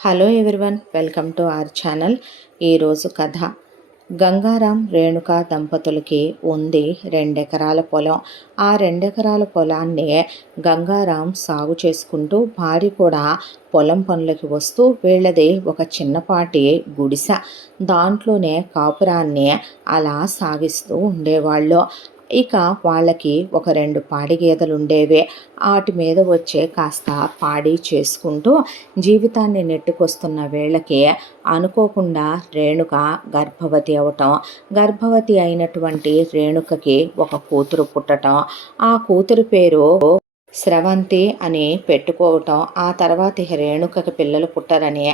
Hello everyone, welcome to our channel. ఈరోజు కథ. గంగారాం రేణుక దంపతులకి ఉంది 2 ఎకరాల పొలం. ఆ 2 ఎకరాల పొలాన్ని గంగారాం సాగు చేసుకుంటూ భార్య కూడా పొలం పనులకి వస్తూ వీళ్ళది ఒక చిన్నపాటి గుడిసె. దాంట్లోనే కాపురాన్ని అలా సాగిస్తూ ఉండేవాళ్ళు. ఇక వాళ్ళకి ఒక 2 పాడి గేదెలు ఉండేవి. వాటి మీద వచ్చే కాస్త పాడి చేసుకుంటూ జీవితాన్ని నెట్టుకొస్తున్న వీళ్ళకి అనుకోకుండా రేణుక గర్భవతి అవటం, గర్భవతి అయినటువంటి రేణుకకి ఒక కూతురు పుట్టటం, ఆ కూతురు పేరు స్రవంతి అని పెట్టుకోవటం, ఆ తర్వాత రేణుకకి పిల్లలు పుట్టరని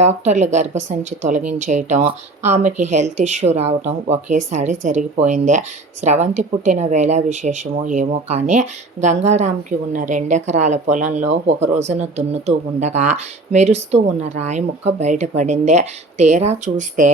డాక్టర్లు గర్భసంచి తొలగించేయటం, ఆమెకి హెల్త్ ఇష్యూ రావటం ఒకేసారి జరిగిపోయింది. స్రవంతి పుట్టిన వేళ విశేషమో ఏమో కానీ గంగారాంకి ఉన్న 2 ఎకరాల పొలంలో ఒక రోజున దున్నుతూ ఉండగా మెరుస్తూ ఉన్న రాయి ముక్క బయటపడింది. తీరా చూస్తే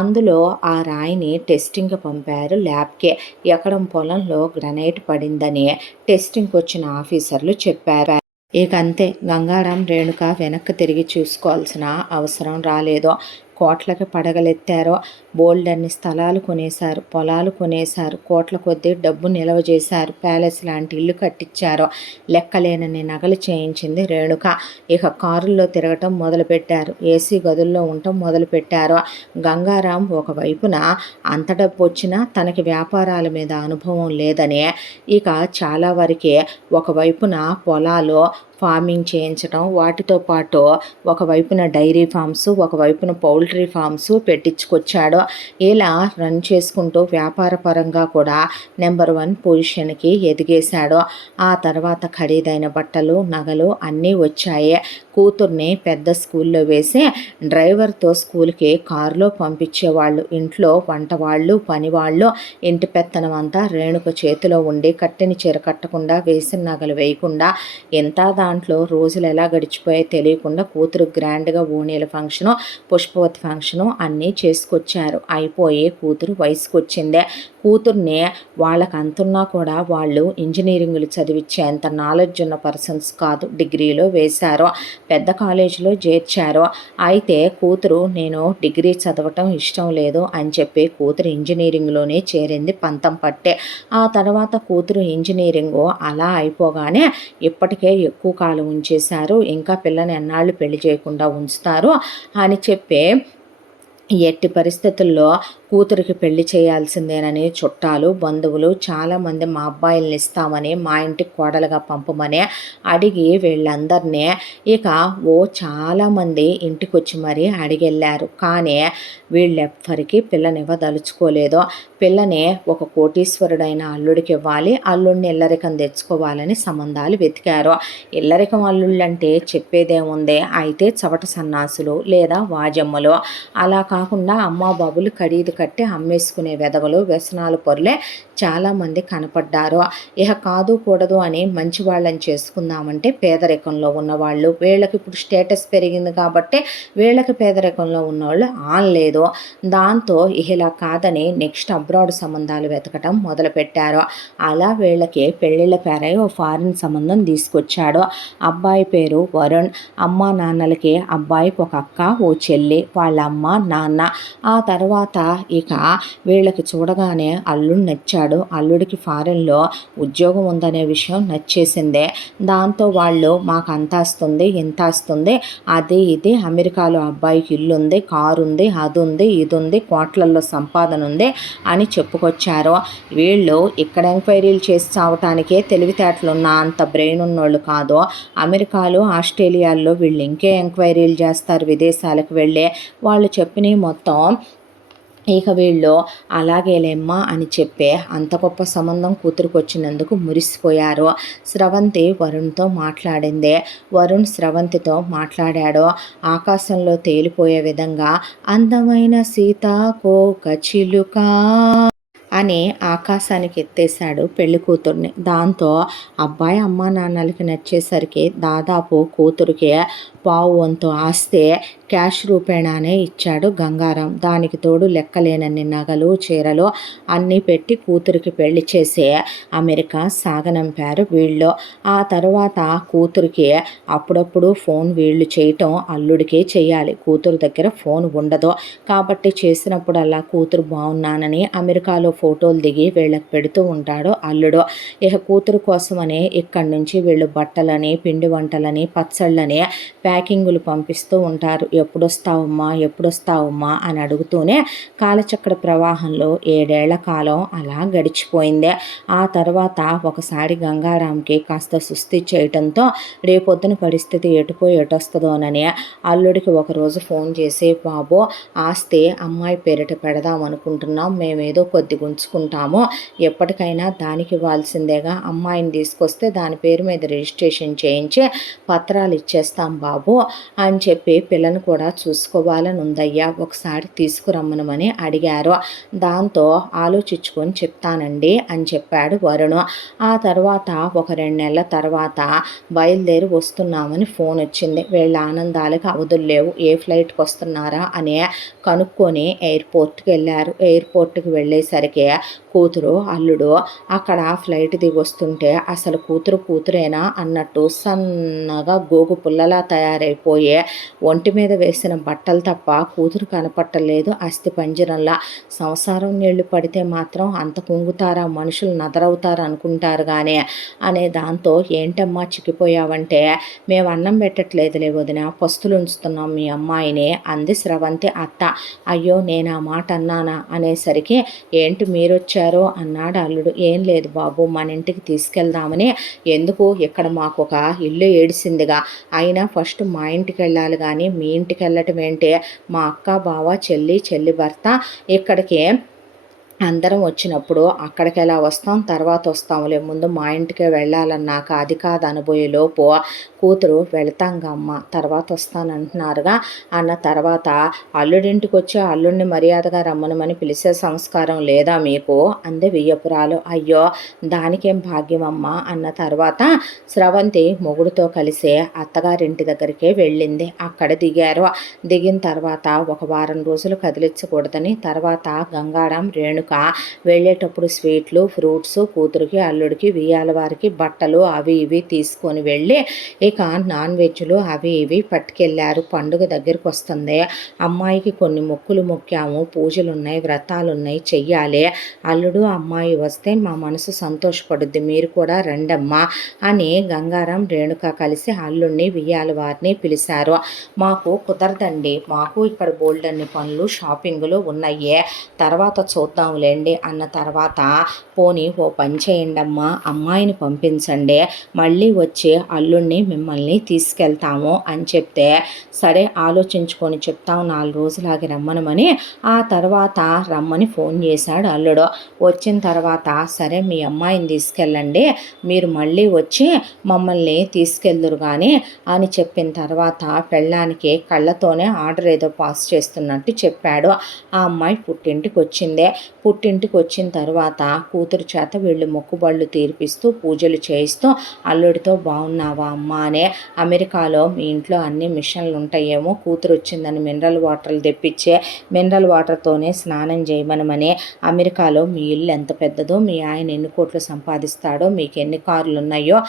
అందులో ఆ రాయిని టెస్టింగ్కి పంపారు ల్యాబ్కి. ఎకరం పొలంలో గ్రనైట్ పడిందని టెస్టింగ్కి వచ్చిన ఆఫీసర్లు చెప్పారు. ఇక అంతే, గంగారాం రేణుక వెనక్కి తిరిగి చూసుకోవాల్సిన అవసరం రాలేదు. కోట్లకి పడగలెత్తారో, బోల్డన్ని స్థలాలు కొనేశారు, పొలాలు కొనేశారు, కోట్ల కొద్దీ డబ్బు నిల్వ చేశారు, ప్యాలెస్ లాంటి ఇల్లు కట్టించారు, లెక్కలేనన్ని నగలు చేయించింది రేణుక. ఇక కారుల్లో తిరగటం మొదలుపెట్టారు, ఏసీ గదుల్లో ఉండటం మొదలుపెట్టారు. గంగారాం ఒకవైపున అంత డబ్బు వచ్చినా తనకి వ్యాపారాల మీద అనుభవం లేదని ఇక చాలా వరకే ఒకవైపున పొలాలు ఫార్మింగ్ చేయించడం, వాటితో పాటు ఒకవైపున డైరీ ఫామ్స్, ఒకవైపున పౌల్ట్రీ ఫామ్స్ పెట్టించుకొచ్చాడు. ఇలా రన్ చేసుకుంటూ వ్యాపారపరంగా కూడా నెంబర్ 1 పొజిషన్కి ఎదిగేశాడు. ఆ తర్వాత ఖరీదైన బట్టలు, నగలు అన్నీ వచ్చాయి. కూతుర్ని పెద్ద స్కూల్లో వేసి డ్రైవర్తో స్కూల్కి కారులో పంపించేవాళ్ళు. ఇంట్లో వంట వాళ్ళు, పని వాళ్ళు, ఇంటి పెత్తనం అంతా రేణుక చేతిలో ఉండి కట్టిన చీర కట్టకుండా, వేసిన నగలు వేయకుండా, ఎంత దాంట్లో రోజులు ఎలా గడిచిపోయాయో తెలియకుండా కూతురు గ్రాండ్గా ఓణీల ఫంక్షను, పుష్పవతి ఫంక్షను అన్నీ చేసుకొచ్చారు. అయిపోయి కూతురు వయసుకు వచ్చిందే. కూతుర్ని వాళ్ళకి అంతున్నా కూడా వాళ్ళు ఇంజనీరింగ్లు చదివించేంత నాలెడ్జ్ ఉన్న పర్సన్స్ కాదు. డిగ్రీలో వేశారు, పెద్ద కాలేజీలో చేర్చారు. అయితే కూతురు నేను డిగ్రీ చదవటం ఇష్టం లేదు అని చెప్పి కూతురు ఇంజనీరింగ్లోనే చేరింది పంతం పట్టే. ఆ తర్వాత కూతురు ఇంజనీరింగు అలా అయిపోగానే ఇప్పటికే ఎక్కువ కాలం ఉంచేశారు, ఇంకా పిల్లని ఎన్నాళ్ళు పెళ్లి చేయకుండా ఉంచుతారు అని చెప్పి ఎట్టి పరిస్థితుల్లో కూతురికి పెళ్లి చేయాల్సిందేనని చుట్టాలు, బంధువులు చాలామంది మా అబ్బాయిల్ని ఇస్తామని, మా ఇంటికి కోడలుగా పంపమని అడిగి వీళ్ళందరినీ ఇక చాలామంది ఇంటికి వచ్చి మరీ అడిగెళ్ళారు. కానీ వీళ్ళెవ్వరికి పిల్లనివ్వదలుచుకోలేదు. పిల్లని ఒక కోటీశ్వరుడైన అల్లుడికి ఇవ్వాలి, అల్లుడిని ఇల్లరికం తెచ్చుకోవాలని సంబంధాలు వెతికారు. ఇల్లరికం అల్లుళ్ళంటే చెప్పేదేముంది, అయితే చవట సన్నాసులు లేదా వాజమ్మలు, అలా కాకుండా అమ్మా బాబులు ఖరీదు కట్టి అమ్మేసుకునే వెధవలు, వ్యసనాలు పొరలే చాలామంది కనపడ్డారు. ఇక కాదు కూడదు అని మంచి వాళ్ళని చేసుకుందామంటే పేదరికంలో ఉన్నవాళ్ళు, వీళ్ళకి ఇప్పుడు స్టేటస్ పెరిగింది కాబట్టి వీళ్ళకి పేదరికంలో ఉన్నవాళ్ళు ఆనలేదు. దాంతో ఇలా కాదని నెక్స్ట్ అబ్రాడ్ సంబంధాలు వెతకటం మొదలుపెట్టారు. అలా వీళ్ళకి పెళ్ళిళ్ళ పేరై ఓ ఫారిన్ సంబంధం తీసుకొచ్చాడు. అబ్బాయి పేరు వరుణ్. అమ్మ నాన్నలకి అబ్బాయికి ఒక అక్క, ఓ చెల్లి, వాళ్ళ అమ్మ నాన్న. ఆ తర్వాత ఇక వీళ్ళకి చూడగానే అల్లుడు నచ్చాడు. అల్లుడికి ఫారెన్లో ఉద్యోగం ఉందనే విషయం నచ్చేసిందే. దాంతో వాళ్ళు మాకు అంత వస్తుంది, ఇంత వస్తుంది, అది ఇది, అమెరికాలో అబ్బాయికి ఇల్లు ఉంది, కారు ఉంది, అది ఉంది, ఇది ఉంది, కోట్లల్లో సంపాదన ఉంది అని చెప్పుకొచ్చారు. వీళ్ళు ఇక్కడ ఎంక్వైరీలు చేసి చావటానికే తెలివితేటలున్న అంత బ్రెయిన్ ఉన్నోళ్ళు కాదు. అమెరికాలో, ఆస్ట్రేలియాలో వీళ్ళు ఇంకే ఎంక్వైరీలు చేస్తారు విదేశాలకు వెళ్ళి. వాళ్ళు చెప్పినవి మొత్తం ఇక వీళ్ళు అలాగేలేమ్మా అని చెప్పే అంత గొప్ప సంబంధం కూతురికి వచ్చినందుకు మురిసిపోయారు. స్రవంతి వరుణ్తో మాట్లాడింది. వరుణ్ స్రవంతితో మాట్లాడాడు. ఆకాశంలో తేలిపోయే విధంగా అందమైన సీతాకోక చిలుక అని ఆకాశానికి ఎత్తేశాడు పెళ్లి కూతుర్ని. దాంతో అబ్బాయి అమ్మా నాన్నలకి నచ్చేసరికి దాదాపు కూతురికి పావు వంతు ఆస్తే క్యాష్ రూపేణానే ఇచ్చాడు గంగారాం. దానికి తోడు లెక్కలేనన్ని నగలు చీరలు అన్నీ పెట్టి కూతురికి పెళ్లి చేసి అమెరికా సాగనంపారు వీళ్ళు. ఆ తర్వాత కూతురికి అప్పుడప్పుడు ఫోన్ వీళ్ళు చేయటం అల్లుడికే చేయాలి. కూతురు దగ్గర ఫోన్ ఉండదు కాబట్టి చేసినప్పుడల్లా కూతురు బాగున్నానని అమెరికాలో ఫోటోలు దిగి వీళ్ళకి పెడుతూ ఉంటాడు అల్లుడు. ఇక కూతురు కోసమని ఇక్కడి నుంచి వీళ్ళు బట్టలని పిండి వంటలని పచ్చళ్ళని ప్యాకింగులు పంపిస్తూ ఉంటారు. ఎప్పుడొస్తావమ్మా అని అడుగుతూనే కాలచక్ర ప్రవాహంలో 7 ఏళ్ల కాలం అలా గడిచిపోయింది. ఆ తర్వాత ఒకసారి గంగారాంకి కాస్త సుస్థి చేయటంతో రేపొద్దున పరిస్థితి ఎటుపోయి ఎటొస్తుందోనని అల్లుడికి ఒకరోజు ఫోన్ చేసి, బాబు ఆస్తి అమ్మాయి పేరిట పెడదాం అనుకుంటున్నాం, మేమేదో కొద్దిగా ఉంచుకుంటాము, ఎప్పటికైనా దానికి ఇవ్వాల్సిందేగా, అమ్మాయిని తీసుకొస్తే దాని పేరు మీద రిజిస్ట్రేషన్ చేయించి పత్రాలు ఇచ్చేస్తాం బాబు అని చెప్పి పిల్లను కూడా చూసుకోవాలని ఉందయ్యా, ఒకసారి తీసుకురమ్మనమని అడిగారు. దాంతో ఆలోచించుకొని చెప్తానండి అని చెప్పాడు వరుణ్. ఆ తర్వాత ఒక 2 నెలల తర్వాత బయలుదేరి వస్తున్నామని ఫోన్ వచ్చింది. వీళ్ళ ఆనందాలకు అవధులు లేవు. ఏ ఫ్లైట్కి వస్తున్నారా అని కనుక్కొని ఎయిర్పోర్ట్కి వెళ్ళారు. ఎయిర్పోర్ట్కి వెళ్ళేసరికి కూతురు అల్లుడు అక్కడ ఫ్లైట్ దిగి వస్తుంటే అసలు కూతురేనా అన్నట్టు సన్నగా గోగు పుల్లలా తయారైపోయే ఒంటి మీద వేసిన బట్టలు తప్ప కూతురు కనపట్టలేదు. అస్థి పంజరంలా. సంసారం నీళ్లు పడితే మాత్రం అంత కుంగుతారా, మనుషులు నదరవుతారు అనుకుంటారు కానీ అనే దాంతో, ఏంటమ్మా చిక్కిపోయావంటే, మేము అన్నం పెట్టట్లేదులే వదిన, పస్తులు ఉంచుతున్నాం మీ అమ్మాయిని అంది స్రవంతి అత్త. అయ్యో నేను ఆ మాట అన్నానా అనేసరికి, ఏంటి మీరొచ్చారో అన్నాడు అల్లుడు. ఏం లేదు బాబు, మన ఇంటికి తీసుకెళ్దామని. ఎందుకు, ఇక్కడ మాకు ఒక ఇల్లు ఏడిసిందిగా, అయినా ఫస్ట్ మా ఇంటికి వెళ్ళాలి కానీ మీ ఇంటికి వెళ్ళటం ఏంటి, మా అక్క బావ చెల్లి భర్త ఇక్కడికి అందరం వచ్చినప్పుడు అక్కడికి ఎలా వస్తాం, తర్వాత వస్తాంలే, ముందు మా ఇంటికే వెళ్ళాలన్నాక అది కాదు అనుభవేలోపు కూతురు వెళ్తాంగా అమ్మ తర్వాత వస్తానంటున్నారుగా అన్న తర్వాత, అల్లుడింటికి వచ్చి అల్లుడిని మర్యాదగా రమ్మనమని పిలిచే సంస్కారం లేదా మీకు అంది వియ్యపురాలు. అయ్యో దానికేం భాగ్యమమ్మా అన్న తర్వాత స్రవంతి మొగుడుతో కలిసి అత్తగారింటి దగ్గరికే వెళ్ళింది. అక్కడ దిగారు. దిగిన తర్వాత ఒక వారం రోజులు కదిలించకూడదని, తర్వాత గంగారాం రేణుక వెళ్ళేటప్పుడు స్వీట్లు ఫ్రూట్స్ కూతురికి అల్లుడికి వియ్యాల వారికి బట్టలు అవి ఇవి తీసుకొని వెళ్ళి ఇక నాన్ వెజ్లు అవి ఇవి పట్టుకెళ్ళారు. పండుగ దగ్గరికి వస్తుంది, అమ్మాయికి కొన్ని మొక్కులు మొక్కాము, పూజలు ఉన్నాయి, వ్రతాలు ఉన్నాయి, చెయ్యాలి, అల్లుడు అమ్మాయి వస్తే మా మనసు సంతోషపడుద్ది, మీరు కూడా రండమ్మా అని గంగారాం రేణుక కలిసి అల్లుడిని వియ్యాల వారిని పిలిచారు. మాకు కుదరదండి, మాకు ఇక్కడ బోల్డన్ని పనులు షాపింగులు ఉన్నాయి, తర్వాత చూద్దాంలేండి అన్న తర్వాత, పోనీ ఓ పని చేయండమ్మా, అమ్మాయిని పంపించండి, మళ్ళీ వచ్చి అల్లుడిని మిమ్మల్ని తీసుకెళ్తాము అని చెప్తే, సరే ఆలోచించుకొని చెప్తాం, 4 రోజులాగి రమ్మనమని ఆ తర్వాత రమ్మని ఫోన్ చేశాడు అల్లుడు. వచ్చిన తర్వాత, సరే మీ అమ్మాయిని తీసుకెళ్ళండి, మీరు మళ్ళీ వచ్చి మమ్మల్ని తీసుకెళ్దురు కానీ అని చెప్పిన తర్వాత పెళ్ళానికి కళ్ళతోనే ఆర్డర్ ఏదో పాస్ చేస్తున్నట్టు చెప్పాడు. ఆ అమ్మాయి పుట్టింటికి వచ్చిందే. పుట్టింటికి వచ్చిన తర్వాత కూతురు చేత వీళ్ళు మొక్కుబళ్ళు తీర్పిస్తూ పూజలు చేయిస్తూ, అల్లుడితో బాగున్నావా అమ్మ అనే, అమెరికాలో మీ ఇంట్లో అన్ని మిషన్లు ఉంటాయేమో, కూతురు వచ్చిందని మినరల్ వాటర్లు తెప్పించే, మినరల్ వాటర్తోనే స్నానం చేయమనమని, అమెరికాలో మీ ఇల్లు ఎంత పెద్దదో, మీ ఆయన ఎన్ని కోట్లు సంపాదిస్తాడో, మీకు ఎన్ని కార్లు ఉన్నాయో,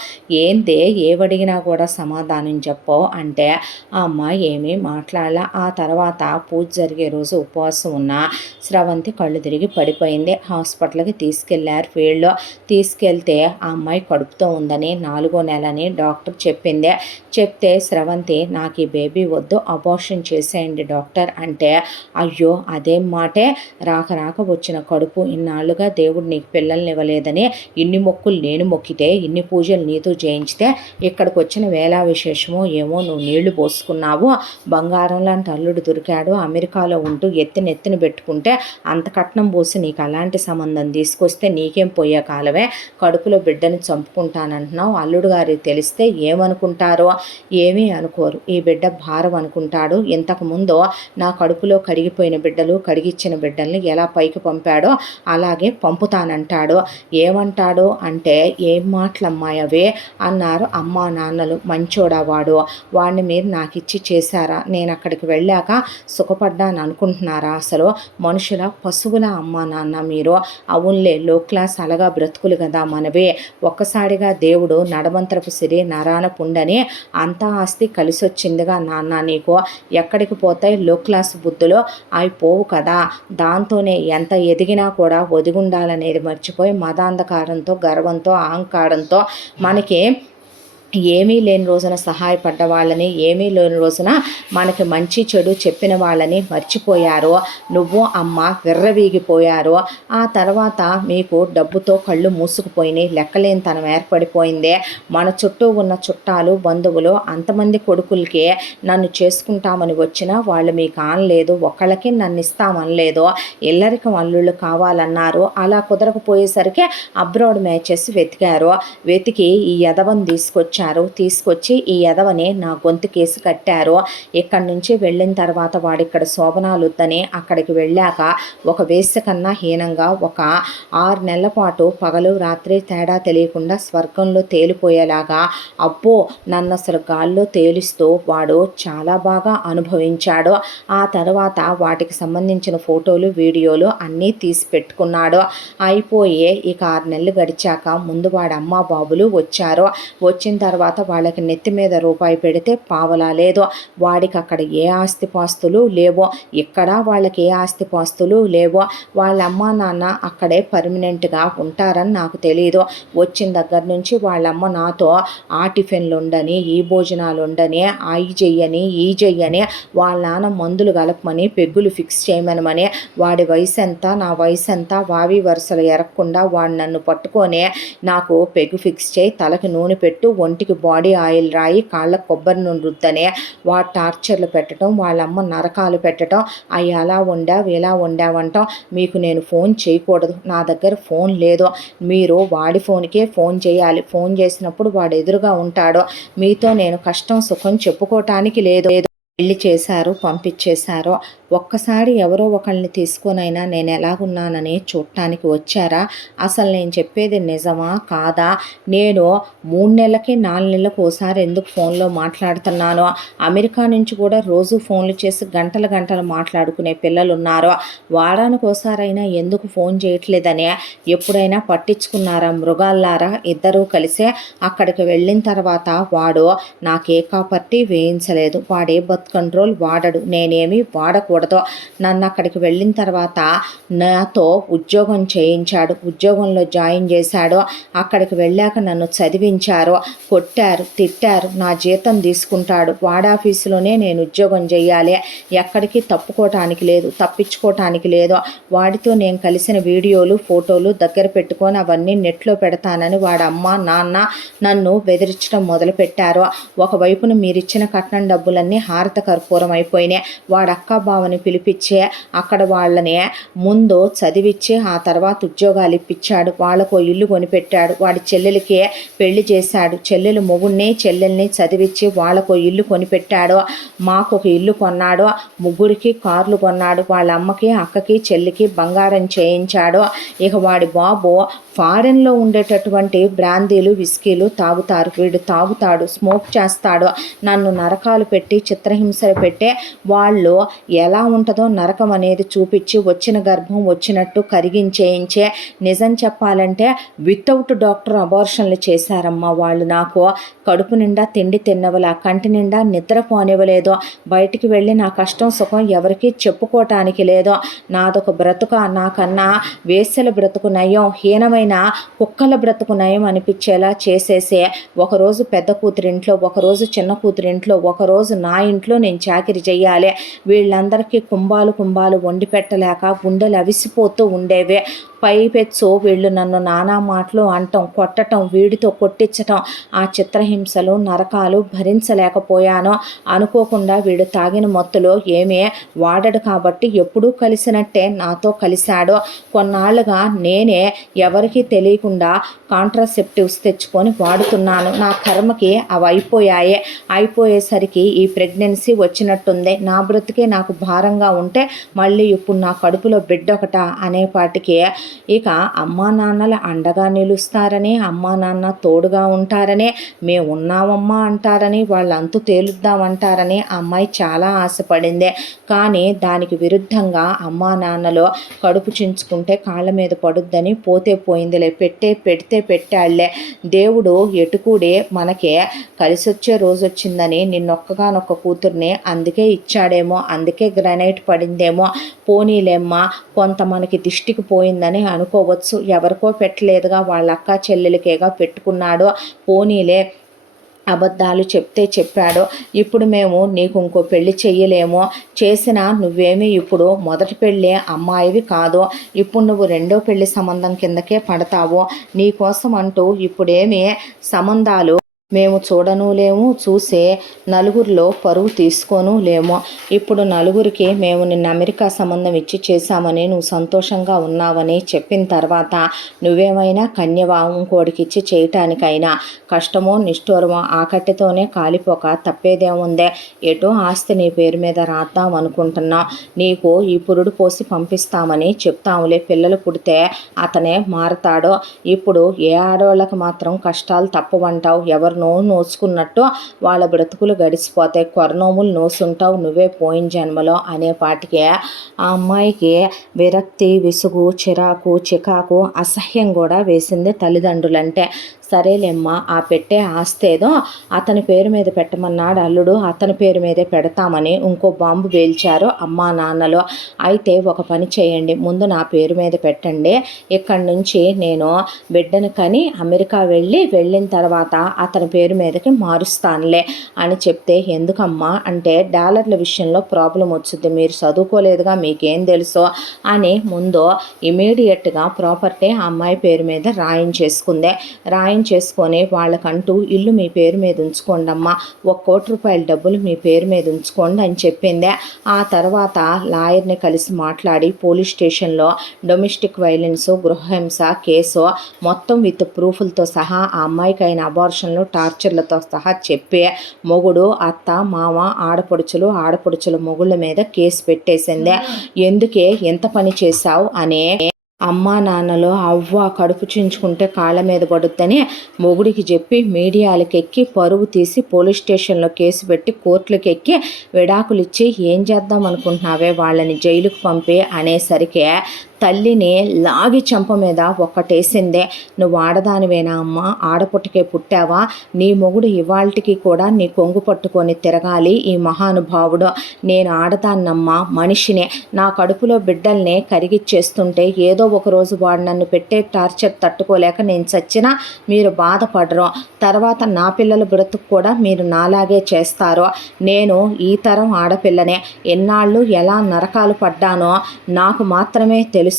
ఏందే ఏవడిగినా కూడా సమాధానం చెప్పో అంటే ఆ అమ్మాయి ఏమీ మాట్లాడాల. ఆ తర్వాత పూజ జరిగే రోజు ఉపవాసం ఉన్న స్రవంతి కళ్ళు తిరిగి పడిపోయింది. హాస్పిటల్కి తీసుకెళ్లారు. వీళ్ళు తీసుకెళ్తే ఆ అమ్మాయి కడుపుతో ఉందని, 4వ నెలని డాక్టర్ చెప్పింది. చెప్తే స్రవంతి, నాకు ఈ బేబీ వద్దు, అబార్షన్ చేసేయండి డాక్టర్ అంటే, అయ్యో అదేం మాటే, రాక వచ్చిన కడుపు, ఇన్నాళ్ళుగా దేవుడు నీకు పిల్లల్ని ఇవ్వలేదని ఇన్ని మొక్కులు నేను మొక్కితే, ఇన్ని పూజలు నీతో చేయించితే, ఇక్కడికి వచ్చిన వేళా విశేషమో ఏమో, నువ్వు నీళ్లు పోసుకున్నావు, బంగారం లాంటి అల్లుడు దొరికాడు, అమెరికాలో ఉంటూ ఎత్తిన పెట్టుకుంటే అంత కట్నం పోసి చూసి నీకు అలాంటి సంబంధం తీసుకొస్తే నీకేం పోయే కాలమే, కడుపులో బిడ్డని చంపుకుంటానంటున్నావు, అల్లుడు గారికి తెలిస్తే ఏమనుకుంటారో? ఏమీ అనుకోరు, ఈ బిడ్డ భారం అనుకుంటాడు. ఇంతకుముందు నా కడుపులో కడిగిపోయిన బిడ్డలు, కడిగిచ్చిన బిడ్డల్ని ఎలా పైకి పంపాడో అలాగే పంపుతానంటాడు. ఏమంటాడు అంటే, ఏం మాటలమ్మాయి అవే అన్నారు అమ్మా నాన్నలు. మంచోడా వాడు, వాడిని మీరు నాకు ఇచ్చి చేశారా? నేను అక్కడికి వెళ్ళాక సుఖపడ్డాను అనుకుంటున్నారా? అసలు మనుషుల పశువుల అమ్మా నాన్న మీరు. అవునులే, లో క్లాస్ అలగా బ్రతుకులు కదా మనవే. ఒక్కసారిగా దేవుడు నడమంత్రపు సిరి నరాన పుండని అంతా ఆస్తి కలిసొచ్చిందిగా నాన్న నీకు. ఎక్కడికి పోతాయి లో క్లాస్ బుద్ధులు? అవి పోవు కదా. దాంతోనే ఎంత ఎదిగినా కూడా ఒదిగుండాలనేది మర్చిపోయి మదాంధకారంతో, గర్వంతో, అహంకారంతో మనకి ఏమీ లేని రోజున సహాయపడ్డ వాళ్ళని, ఏమీ లేని రోజున మనకి మంచి చెడు చెప్పిన వాళ్ళని మర్చిపోయారు. నువ్వు అమ్మ విర్రవీగిపోయారు. ఆ తర్వాత మీకు డబ్బుతో కళ్ళు మూసుకుపోయినాయి, లెక్కలేనితనం ఏర్పడిపోయిందే. మన చుట్టూ ఉన్న చుట్టాలు, బంధువులు అంతమంది కొడుకులకి నన్ను చేసుకుంటామని వచ్చినా వాళ్ళు మీకు ఆనలేదు, ఒక్కళ్ళకి నన్ను ఇస్తామనలేదు. ఇల్లరికం అల్లుళ్ళు కావాలన్నారు. అలా కుదరకపోయేసరికి అబ్రాడ్ మ్యాచెస్ వెతికారు. వెతికి ఈ యదవని తీసుకొచ్చి ఈ యదవని నా గొంతు కేసు కట్టారు. ఇక్కడి నుంచి వెళ్ళిన తర్వాత వాడిక్కడ శోభనాలు వద్దని అక్కడికి వెళ్ళాక ఒక వేశ్య కన్నా హీనంగా ఒక 6 నెలల పాటు పగలు రాత్రి తేడా తెలియకుండా స్వర్గంలో తేలిపోయేలాగా అబ్బో నన్ను అసలు గాల్లో తేలిస్తూ వాడు చాలా బాగా అనుభవించాడు. ఆ తర్వాత వాటికి సంబంధించిన ఫోటోలు, వీడియోలు అన్నీ తీసి పెట్టుకున్నాడు. అయిపోయి ఇక 6 నెలలు గడిచాక ముందు వాడి అమ్మ బాబులు వచ్చారు. వచ్చిన తర్వాత వాళ్ళకి నెత్తి మీద రూపాయి పెడితే పావలా లేదు. వాడికి అక్కడ ఏ ఆస్తిపాస్తులు లేవో, ఇక్కడ వాళ్ళకి ఏ ఆస్తిపాస్తులు లేవో. వాళ్ళ అమ్మ నాన్న అక్కడే పర్మనెంట్గా ఉంటారని నాకు తెలియదు. వచ్చిన దగ్గర నుంచి వాళ్ళమ్మ నాతో ఆ టిఫిన్లు ఉండని, ఈ భోజనాలు ఉండని, ఈ చెయ్యని, ఈ చెయ్యని, వాళ్ళ నాన్న మందులు కలపమని, పెగ్గులు ఫిక్స్ చేయమనమని, వాడి వయసు ఎంత, నా వయసు ఎంత, వావి వరుసలు ఎరగకుండా వాడు నన్ను పట్టుకొని నాకు పెగ్గు ఫిక్స్ చేయి, తలకి నూనె పెట్టు, ఒంటికి బాడీ ఆయిల్ రాయి, కాళ్ళకు కొబ్బరి నూనె రుద్దనే వాడు టార్చర్లు పెట్టడం, వాళ్ళమ్మ నరకాలు పెట్టడం. అవి అలా వండావు ఇలా వండావంటాం. మీకు నేను ఫోన్ చేయకూడదు, నా దగ్గర ఫోన్ లేదు, మీరు వాడి ఫోన్కే ఫోన్ చేయాలి. ఫోన్ చేసినప్పుడు వాడు ఎదురుగా ఉంటాడు. మీతో నేను కష్టం సుఖం చెప్పుకోవటానికి లేదు. పెళ్లి చేశారు, పంపించేశారు. ఒక్కసారి ఎవరో ఒకళ్ళని తీసుకొనైనా నేను ఎలాగున్నానని చూడటానికి వచ్చారా? అసలు నేను చెప్పేది నిజమా కాదా? నేను 3 నెలలకి 4 నెలలకు ఒకసారి ఎందుకు ఫోన్లో మాట్లాడుతున్నానో, అమెరికా నుంచి కూడా రోజు ఫోన్లు చేసి గంటలు గంటలు మాట్లాడుకునే పిల్లలు ఉన్నారు. వారానికి ఒకసారైనా ఎందుకు ఫోన్ చేయట్లేదని ఎప్పుడైనా పట్టించుకున్నారా? మృగాల్లారా ఇద్దరూ కలిసే అక్కడికి వెళ్ళిన తర్వాత వాడు నాకే కాపర్టీ వేయించలేదు, వాడే కంట్రోల్ వాడడు, నేనేమి వాడకూడదు. నన్ను అక్కడికి వెళ్ళిన తర్వాత నాతో ఉద్యోగం చేయించాడు, ఉద్యోగంలో జాయిన్ చేశాడు. అక్కడికి వెళ్ళాక నన్ను చదివించారు, కొట్టారు, తిట్టారు, నా జీతం తీసుకుంటాడు. వాడాఫీసులోనే నేను ఉద్యోగం చేయాలి, ఎక్కడికి తప్పుకోవటానికి లేదు, తప్పించుకోవటానికి లేదు. వాడితో నేను కలిసిన వీడియోలు, ఫోటోలు దగ్గర పెట్టుకొని అవన్నీ నెట్లో పెడతానని వాడి అమ్మ నాన్న నన్ను బెదిరించడం మొదలుపెట్టారు. ఒకవైపున మీరిచ్చిన కట్నం డబ్బులన్నీ హారత కర్పూరం అయిపోయినాయి. వాడు అక్క బావని పిలిపించే అక్కడ వాళ్ళని ముందు చదివిచ్చి ఆ తర్వాత ఉద్యోగాలు ఇప్పించాడు. వాళ్ళకు ఇల్లు కొనిపెట్టాడు. వాడి చెల్లెలకి పెళ్లి చేశాడు. చెల్లెలు మొగుడిని చెల్లెల్ని చదివిచ్చి వాళ్ళకు ఇల్లు కొనిపెట్టాడు. మాకు ఒక ఇల్లు కొన్నాడు. ముగ్గురికి కార్లు కొన్నాడు. వాళ్ళ అమ్మకి, అక్కకి, చెల్లికి బంగారం చేయించాడు. ఇక వాడి బాబు ఫారెన్లో ఉండేటటువంటి బ్రాందీలు, విస్కీలు తాగుతారు. వీడు తాగుతాడు, స్మోక్ చేస్తాడు. నన్ను నరకాలు పెట్టి చిత్రహింసలు పెట్టే వాళ్ళు ఎలా ఉంటుందో నరకం అనేది చూపించి వచ్చిన గర్భం వచ్చినట్టు కరిగించేయించే. నిజం చెప్పాలంటే వితౌట్ డాక్టర్ అబార్షన్లు చేశారమ్మా వాళ్ళు. నాకు కడుపు నిండా తిండి తిన్నవలా, కంటి నిండా నిద్ర పోనివ్వలేదు. బయటికి వెళ్ళి నా కష్టం సుఖం ఎవరికి చెప్పుకోవటానికి లేదు. నాదొక బ్రతుక, నాకన్నా వేసల బ్రతుకు నయం, హీనమైన కుక్కల బ్రతుకు నయం అనిపించేలా చేసేసే. ఒకరోజు పెద్ద కూతురింట్లో, ఒకరోజు చిన్న కూతురింట్లో, ఒకరోజు నా ఇంట్లో నేను చాకిరి చెయ్యాలి. వీళ్ళందరికీ కుంభాలు వండి పెట్టలేక గుండెలు అవిసిపోతూ ఉండేవే. పైపెచ్చు వీళ్ళు నన్ను నానా మాటలు అంటం, కొట్టటం, వీడితో కొట్టించటం, ఆ చిత్రహింసలు నరకాలు భరించలేకపోయాను. అనుకోకుండా వీడు తాగిన మత్తులో ఏమీ వాడడు కాబట్టి ఎప్పుడూ కలిసినట్టే నాతో కలిశాడు. కొన్నాళ్ళుగా నేనే ఎవరికీ తెలియకుండా కాంట్రాసెప్టివ్స్ తెచ్చుకొని వాడుతున్నాను. నా కర్మకి అవి అయిపోయేసరికి ఈ ప్రెగ్నెన్సీ వచ్చినట్టుంది. నా బ్రతికే నాకు భారంగా ఉంటే మళ్ళీ ఇప్పుడు నా కడుపులో బిడ్డ ఒకట అనేపాటికి ఇక అమ్మా నాన్నల అండగా నిలుస్తారని, అమ్మా నాన్న తోడుగా ఉంటారని, మేము ఉన్నామమ్మా అంటారని, వాళ్ళు అంతు తేలుద్దామంటారని అమ్మాయి చాలా ఆశపడింది. కానీ దానికి విరుద్ధంగా అమ్మా నాన్నలో కడుపు చించుకుంటే కాళ్ళ మీద పడుద్దని పోతే పోయిందిలే, పెడితే పెట్టాళ్లే, దేవుడు ఎటుకూడే మనకే కలిసొచ్చే రోజు వచ్చిందని నిన్నొక్కగానొక్క కూతుర్ని అందుకే ఇచ్చాడేమో, అందుకే గ్రానైట్ పడిందేమో, పోనీలేమ్మా కొంత మనకి దిష్టికి పోయిందని అనుకోవచ్చు, ఎవరికో పెట్టలేదుగా, వాళ్ళ అక్క చెల్లెలికేగా పెట్టుకున్నాడు, పోనీలే అబద్ధాలు చెప్తే చెప్పాడు. ఇప్పుడు మేము నీకు ఇంకో పెళ్లి చెయ్యలేమో, చేసినా నువ్వేమీ ఇప్పుడు మొదటి పెళ్ళి అమ్మాయివి కాదు, ఇప్పుడు నువ్వు రెండో పెళ్లి సంబంధం కిందకే పడతావు, నీకోసం అంటూ ఇప్పుడేమీ సంబంధాలు మేము చూడను లేము, చూసే నలుగురిలో పరువు తీసుకోను లేము. ఇప్పుడు నలుగురికి మేము నిన్న అమెరికా సంబంధం ఇచ్చి చేశామని నువ్వు సంతోషంగా ఉన్నావని చెప్పిన తర్వాత నువ్వేమైనా కన్యవా, ఇంకోడికి ఇచ్చి చేయటానికైనా కష్టమో నిష్ఠూరమో ఆకట్టితోనే కాలిపోక తప్పేదేముందే, ఎటో ఆస్తి నీ పేరు మీద రాద్దాం అనుకుంటున్నాం, నీకు ఈ పురుడు పోసి పంపిస్తామని చెప్తాములే, పిల్లలు పుడితే అతనే మారతాడో, ఇప్పుడు ఏ ఆడవాళ్ళకి మాత్రం కష్టాలు తప్పవంటావు, ఎవరు నోచుకున్నట్టు వాళ్ళ బ్రతుకులు గడిచిపోతాయి, కొరనోములు నోసుంటావు నువ్వే పోయిన జన్మలో అనేపాటికే ఆ అమ్మాయికి విరక్తి, విసుగు, చికాకు, అసహ్యం కూడా వేసింది తల్లిదండ్రులంటే. సరేలేమ్మా, ఆ పెట్టే ఆస్తేదో అతని పేరు మీద పెట్టమన్నాడు అల్లుడు, అతని పేరు మీదే పెడతామని ఇంకో బాంబు పేల్చారు అమ్మా నాన్నలు. అయితే ఒక పని చేయండి, ముందు నా పేరు మీద పెట్టండి, ఇక్కడి నుంచి నేను బిడ్డను కని అమెరికా వెళ్ళిన తర్వాత అతని పేరు మీదకి మారుస్తానులే అని చెప్తే, ఎందుకమ్మా అంటే డాలర్ల విషయంలో ప్రాబ్లం వచ్చింది, మీరు చదువుకోలేదుగా మీకేం తెలుసో అని ముందు ఇమీడియట్గా ప్రాపర్టీ అమ్మాయి పేరు మీద రాయించేసుకొని వాళ్ళకంటూ ఇల్లు మీ పేరు మీద ఉంచుకోండి అమ్మా, ₹1,00,00,000 డబ్బులు మీ పేరు మీద ఉంచుకోండి అని చెప్పిందే. ఆ తర్వాత లాయర్ని కలిసి మాట్లాడి పోలీస్ స్టేషన్లో డొమెస్టిక్ వైలెన్స్, గృహహింస కేసు మొత్తం విత్ ప్రూఫ్లతో సహా ఆ అమ్మాయికైన అబార్షన్లు, టార్చర్లతో సహా చెప్పి మొగుడు, అత్త, మామ, ఆడపడుచుల మొగుళ్ళ మీద కేసు పెట్టేసిందే. ఎందుకే ఎంత పని చేశావు అనే అమ్మా నాన్నలో అవ్వ కడుపు చించుకుంటే కాళ్ళ మీద పడుద్దని మొగుడికి చెప్పి మీడియాలకు ఎక్కి పరువు తీసి పోలీస్ స్టేషన్లో కేసు పెట్టి కోర్టులకు ఎక్కి విడాకులు ఇచ్చి ఏం చేద్దాం అనుకుంటున్నావే, వాళ్ళని జైలుకు పంపి అనేసరికి తల్లిని లాగి చెంప మీద ఒక్కటేసిందే. నువ్వు ఆడదానివేనా అమ్మా, ఆడపుట్టకే పుట్టావా, నీ మొగుడు ఇవాళకి కూడా నీ కొంగు పట్టుకొని తిరగాలి ఈ మహానుభావుడు, నేను ఆడదాన్నమ్మా, మనిషినే, నా కడుపులో బిడ్డల్ని కరిగిచ్చేస్తుంటే ఏదో ఒకరోజు వాడు నన్ను పెట్టే టార్చర్ తట్టుకోలేక నేను చచ్చినా మీరు బాధపడరు, తర్వాత నా పిల్లల బ్రతుకు కూడా మీరు నాలాగే చేస్తారో, నేను ఈ తరం ఆడపిల్లనే, ఎన్నాళ్ళు ఎలా నరకాలు పడ్డానో నాకు మాత్రమే తెలుసు,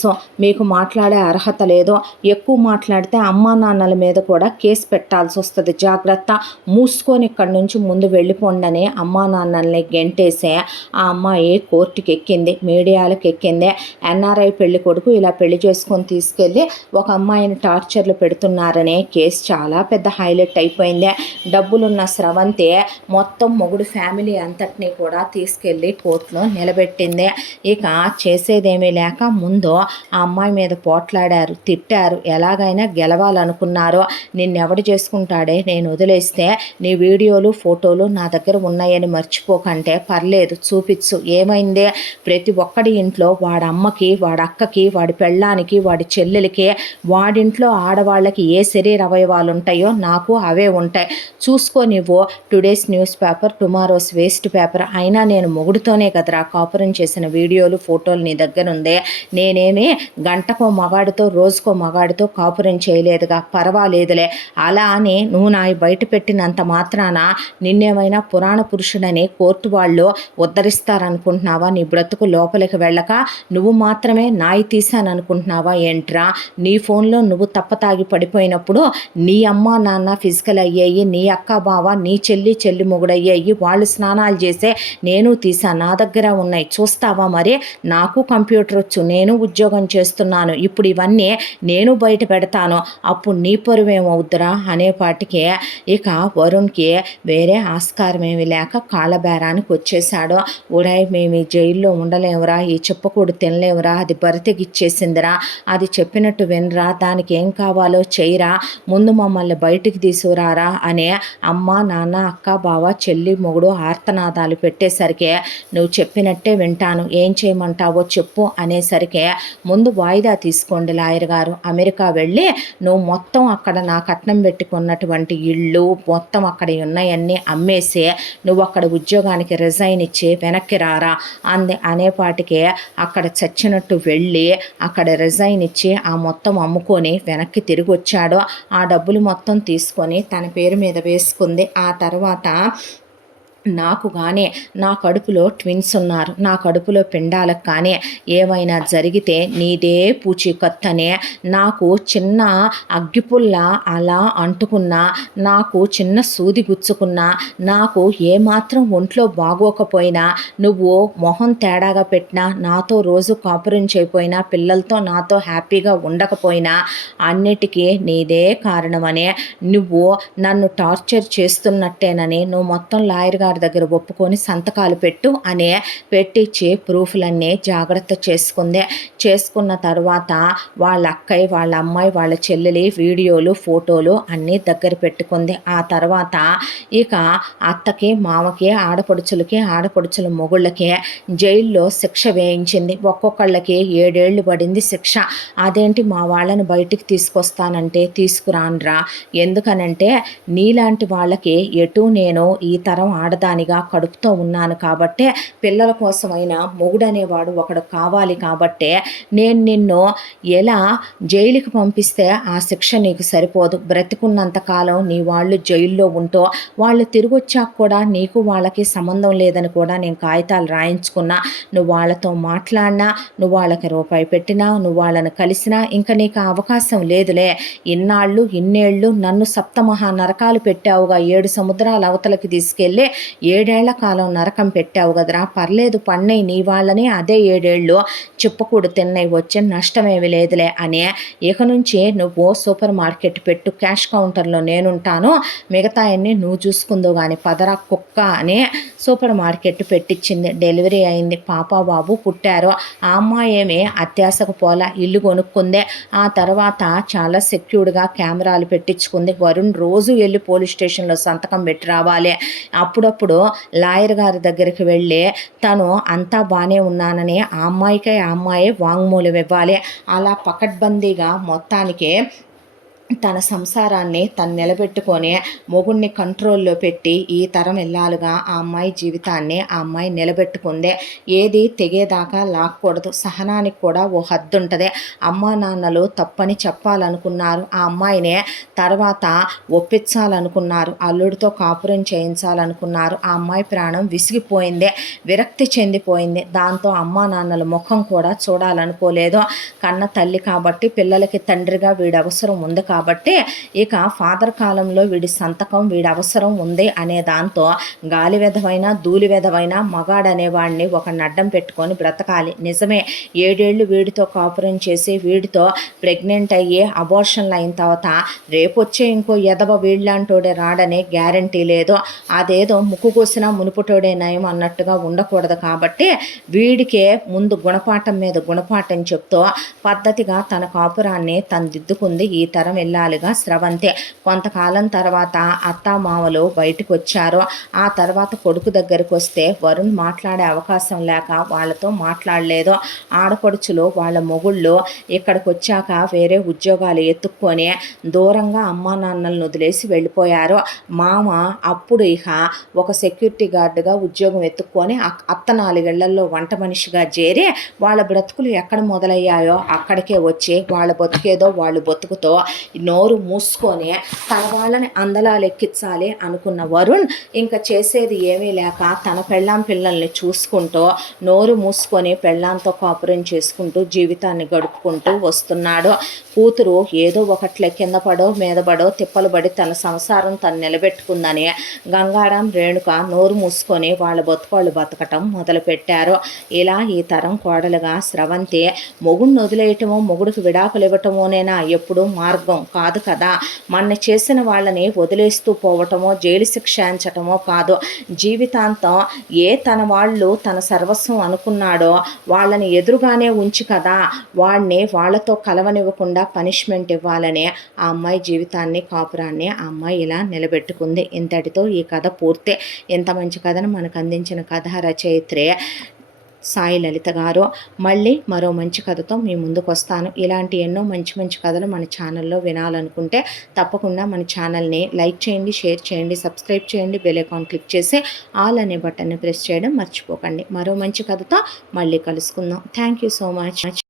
మీకు మాట్లాడే అర్హత లేదు, ఎక్కువ మాట్లాడితే అమ్మా నాన్నల మీద కూడా కేసు పెట్టాల్సి వస్తుంది, జాగ్రత్త, మూసుకొని ఇక్కడి నుంచి ముందు వెళ్ళిపోండి అని అమ్మా నాన్నల్ని గెంటేసే ఆ అమ్మాయి కోర్టుకి ఎక్కింది, మీడియాలకు ఎక్కింది. ఎన్ఆర్ఐ పెళ్లి కొడుకు ఇలా పెళ్లి చేసుకొని తీసుకెళ్ళి ఒక అమ్మాయిని టార్చర్లు పెడుతున్నారనే కేసు చాలా పెద్ద హైలైట్ అయిపోయింది. డబ్బులున్న స్రవంతి మొత్తం మొగుడు ఫ్యామిలీ అంతటినీ కూడా తీసుకెళ్ళి కోర్టులో నిలబెట్టింది. ఇక చేసేదేమీ లేక ముందు ఆ అమ్మాయి మీద పోట్లాడారు, తిట్టారు, ఎలాగైనా గెలవాలనుకున్నారు. నిన్నెవడు చేసుకుంటాడే, నేను వదిలేస్తే నీ వీడియోలు ఫోటోలు నా దగ్గర ఉన్నాయని మర్చిపోకంటే పర్లేదు చూపించు, ఏమైందే, ప్రతి ఒక్కడి ఇంట్లో వాడి అమ్మకి, వాడి అక్కకి, వాడి పెళ్ళానికి, వాడి చెల్లెలకి, వాడింట్లో ఆడవాళ్ళకి ఏ శరీర అవయవాలు ఉంటాయో నాకు అవే ఉంటాయి, చూసుకో నువ్వు, today's news paper tomorrow's waste paper, అయినా నేను మొగుడుతోనే కదరా కాపురం చేసిన వీడియోలు ఫోటోలు నీ దగ్గర ఉందే, నేనే నేనే గంటకో మగాడితో రోజుకో మగాడితో కాపురం చేయలేదుగా, పర్వాలేదులే. అలా అని నువ్వు నాయి బయట పెట్టినంత మాత్రాన నిన్నేమైనా పురాణ పురుషుడని కోర్టు వాళ్ళు ఉద్ధరిస్తారనుకుంటున్నావా? నీ బ్రతుకు లోపలికి వెళ్ళక నువ్వు మాత్రమే నాయి తీశాననుకుంటున్నావా ఏంట్రా? నీ ఫోన్లో నువ్వు తప్పతాగి పడిపోయినప్పుడు నీ అమ్మ నాన్న ఫిజికల్ అయ్యాయి, నీ అక్క బావ నీ చెల్లి మొగుడయ్యాయి, వాళ్ళు స్నానాలు చేసే నేను తీసా, నా దగ్గర ఉన్నాయి, చూస్తావా? మరి నాకు కంప్యూటర్ వచ్చు, నేను ఉద్యోగం చేస్తున్నాను, ఇప్పుడు ఇవన్నీ నేను బయట పెడతాను, అప్పుడు నీ పరువేమవుద్దురా అనేపాటికే ఇక వరుణ్కి వేరే ఆస్కారం ఏమి లేక కాళ్ళబేరానికి వచ్చేసాడు. ఉడాయ్, మేము ఈ జైల్లో ఉండలేమురా, ఈ చెప్పకూడు తినలేమురా, అది బరితెగిచ్చేసిందిరా, అది చెప్పినట్టు వినరా, దానికి ఏం కావాలో చేయరా, ముందు మమ్మల్ని బయటికి తీసుకురారా అనే అమ్మ నాన్న అక్క బావ చెల్లి మొగుడు ఆర్తనాదాలు పెట్టేసరికి నువ్వు చెప్పినట్టే వింటాను, ఏం చేయమంటావో చెప్పు అనేసరికి ముందు వాయిదా తీసుకోండి లాయర్ గారు, అమెరికా వెళ్ళి నువ్వు మొత్తం అక్కడ నా కట్నం పెట్టుకున్నటువంటి ఇళ్ళు మొత్తం అక్కడ ఉన్నాయన్నీ అమ్మేసి నువ్వు అక్కడ ఉద్యోగానికి రిజైన్ ఇచ్చి వెనక్కి రారా అనేపాటికి అక్కడ చచ్చినట్టు వెళ్ళి అక్కడ రిజైన్ ఇచ్చి ఆ మొత్తం అమ్ముకొని వెనక్కి తిరిగి వచ్చాడు. ఆ డబ్బులు మొత్తం తీసుకొని తన పేరు మీద వేసుకుంది. ఆ తర్వాత నాకు కానీ నా కడుపులో ట్విన్స్ ఉన్నారు, నా కడుపులో పిండాలకు కానీ ఏమైనా జరిగితే నీదే పూచీకత్తనే, నాకు చిన్న అగ్గిపుల్ల అలా అంటుకున్నా, నాకు చిన్న సూది గుచ్చుకున్నా, నాకు ఏమాత్రం ఒంట్లో బాగోకపోయినా, నువ్వు మొహం తేడాగా పెట్టినా, నాతో రోజు కాపురం చేయపోయినా, పిల్లలతో నాతో హ్యాపీగా ఉండకపోయినా అన్నిటికీ నీదే కారణమనే, నువ్వు నన్ను టార్చర్ చేస్తున్నట్టేనని నువ్వు మొత్తం లాయర్ గారి దగ్గర ఒప్పుకొని సంతకాలు పెట్టు అనే పెట్టించి ప్రూఫ్లన్నీ జాగ్రత్త చేసుకున్న తర్వాత వాళ్ళ అక్కయ్య వాళ్ళ అమ్మాయి వాళ్ళ చెల్లెలి వీడియోలు ఫోటోలు అన్నీ దగ్గర పెట్టుకుంది. ఆ తర్వాత ఇక అత్తకి మామకి ఆడపడుచుల మొగుళ్ళకి జైల్లో శిక్ష వేయించింది. ఒక్కొక్కళ్ళకి 7 ఏళ్ళు పడింది శిక్ష. అదేంటి మా వాళ్ళని బయటికి తీసుకొస్తానంటే తీసుకురానురా, ఎందుకనంటే నీలాంటి వాళ్ళకి ఎటు నేను ఈ తరం ఆడదానిగా కడుపుతో ఉన్నాను కాబట్టే పిల్లల కోసమైనా మొగుడనేవాడు ఒకడు కావాలి కాబట్టే నేను నిన్ను ఎలా జైలుకి పంపిస్తే ఆ శిక్ష నీకు సరిపోదు, బ్రతికున్నంతకాలం నీ వాళ్ళు జైల్లో ఉంటూ వాళ్ళు తిరిగి వచ్చాక కూడా నీకు వాళ్ళకి సంబంధం లేదని కూడా నేను కాగితాలు రాయించుకున్నా, నువ్వు వాళ్ళతో మాట్లాడినా, నువ్వు వాళ్ళకి రూపాయి పెట్టినా, నువ్వు వాళ్ళని కలిసినా ఇంకా నీకు అవకాశం లేదులే, ఇన్నేళ్ళు నన్ను సప్తమహా నరకాలు పెట్టావుగా, 7 సముద్రాల అవతలకి తీసుకెళ్ళి 7 ఏళ్ల కాలం నరకం పెట్టావు కదరా, పర్లేదు పన్నై నీ వాళ్ళని అదే 7 ఏళ్ళు చెప్పకూడదు తిన్నై వచ్చే నష్టమేమి లేదులే అని, ఇక నుంచి నువ్వు సూపర్ మార్కెట్ పెట్టు, క్యాష్ కౌంటర్లో నేనుంటాను, మిగతా అన్నీ నువ్వు చూసుకుందో కానీ పదరా కుక్క అని సూపర్ మార్కెట్ పెట్టించింది. డెలివరీ అయింది, పాప బాబు పుట్టారు. ఆ అమ్మాయి ఏమి అత్యాశకు పోలా, ఇల్లు కొనుక్కుందే. ఆ తర్వాత చాలా సెక్యూర్డ్గా కెమెరాలు పెట్టించుకుంది. వరుణ్ రోజు వెళ్ళి పోలీస్ స్టేషన్లో సంతకం పెట్టి రావాలి, అప్పుడప్పుడు లాయర్ గారి దగ్గరికి వెళ్ళి తను అంతా బాగానే ఉన్నానని ఆ అమ్మాయే వాంగ్మూలం ఇవ్వాలి. అలా పకడ్బందీగా మొత్తానికి తన సంసారాన్ని తను నిలబెట్టుకొని మొగుడిని కంట్రోల్లో పెట్టి ఈ తరం ఇల్లాలుగా ఆ అమ్మాయి జీవితాన్ని ఆ అమ్మాయి నిలబెట్టుకుందే. ఏది తెగేదాకా లాక్కూడదు, సహనానికి కూడా ఓ హద్దు ఉంటుంది. అమ్మా నాన్నలు తప్పని చెప్పాలనుకున్నారు, ఆ అమ్మాయినే తర్వాత ఒప్పించాలనుకున్నారు, అల్లుడితో కాపురం చేయించాలనుకున్నారు. ఆ అమ్మాయి ప్రాణం విసిగిపోయింది, విరక్తి చెందిపోయింది. దాంతో అమ్మా నాన్నల ముఖం కూడా చూడాలనుకోలేదు. కన్న తల్లి కాబట్టి పిల్లలకి తండ్రిగా వీడి అవసరం ఉంది కాబట్టి ఇక ఫాదర్ కాలంలో వీడి సంతకం వీడి అవసరం ఉంది అనే దాంతో గాలి వెధవైనా ధూళి వెధవైనా మగాడనేవాడిని ఒక నడ్డం పెట్టుకొని బ్రతకాలి. నిజమే, 7 ఏళ్ళు వీడితో కాపురం చేసి వీడితో ప్రెగ్నెంట్ అయ్యి అబార్షన్లు అయిన తర్వాత రేపు వచ్చే ఇంకో ఎదవ వీళ్ళంటోడే రాడనే గ్యారంటీ లేదు. అదేదో ముక్కు కోసినా మునుపుటోడే నయం అన్నట్టుగా ఉండకూడదు కాబట్టి వీడికే ముందు గుణపాఠం మీద గుణపాఠం చెప్తూ పద్ధతిగా తన కాపురాన్ని తను దిద్దుకుంది ఈ తరం ఇల్లాలుగా స్రవంతి. కొంతకాలం తర్వాత అత్తామామలు బయటకు వచ్చారు. ఆ తర్వాత కొడుకు దగ్గరికి వస్తే వరుణ్ మాట్లాడే అవకాశం లేక వాళ్ళతో మాట్లాడలేదు. ఆడపడుచులు వాళ్ళ మొగుళ్ళు ఇక్కడికి వచ్చాక వేరే ఉద్యోగాలు ఎత్తుక్కొని దూరంగా అమ్మా నాన్నలను వదిలేసి వెళ్ళిపోయారు. మామ అప్పుడు ఇక ఒక సెక్యూరిటీ గార్డుగా ఉద్యోగం ఎత్తుక్కొని అత్త 4 ఏళ్లలో వంట మనిషిగా చేరి వాళ్ళ బ్రతుకులు ఎక్కడ మొదలయ్యాయో అక్కడికే వచ్చి వాళ్ళ బతుకేదో వాళ్ళు బతుకుతో నోరు మూసుకొని తన వాళ్ళని అందలాలు ఎక్కించాలి అనుకున్న వరుణ్ ఇంకా చేసేది ఏమీ లేక తన పెళ్ళాం పిల్లల్ని చూసుకుంటూ నోరు మూసుకొని పెళ్ళాంతో కాపురం చేసుకుంటూ జీవితాన్ని గడుపుకుంటూ వస్తున్నాడు. కూతురు ఏదో ఒకట్లే కింద పడో మీద పడో తిప్పలు పడి తన సంసారం తను నిలబెట్టుకుందని గంగారాం రేణుక నోరు మూసుకొని వాళ్ళ బతుకోళ్ళు బతకటం మొదలుపెట్టారు. ఇలా ఈ తరం కోడలుగా స్రవంతి మొగుడిని వదిలేయటమో మొగుడికి విడాకులు ఇవ్వటమోనేనా ఎప్పుడూ మార్గం కాదు కదా. మన చేసిన వాళ్ళని వదిలేస్తూ పోవటమో జైలు శిక్షించటమో కాదు. జీవితాంతం తన వాళ్ళు తన సర్వస్వం అనుకున్నాడో వాళ్ళని ఎదురుగానే ఉంచి కదా వాడిని వాళ్ళతో కలవనివ్వకుండా పనిష్మెంట్ ఇవ్వాలని ఆ అమ్మాయి జీవితాన్ని కాపురాన్ని ఆ అమ్మాయి ఇలా నిలబెట్టుకుంది. ఇంతటితో ఈ కథ పూర్తి. ఇంత మంచి కథను మనకు అందించిన కథ రచయిత్రే సాయి లలిత గారు. మళ్ళీ మరో మంచి కథతో మీ ముందుకు వస్తాను. ఇలాంటి ఎన్నో మంచి మంచి కథలు మన ఛానల్లో వినాలనుకుంటే తప్పకుండా మన ఛానల్ని లైక్ చేయండి, షేర్ చేయండి, సబ్స్క్రైబ్ చేయండి, బెల్ ఐకాన్ క్లిక్ చేసి ఆల్ అనే బటన్ని ప్రెస్ చేయడం మర్చిపోకండి. మరో మంచి కథతో మళ్ళీ కలుసుకుందాం. Thank you so much.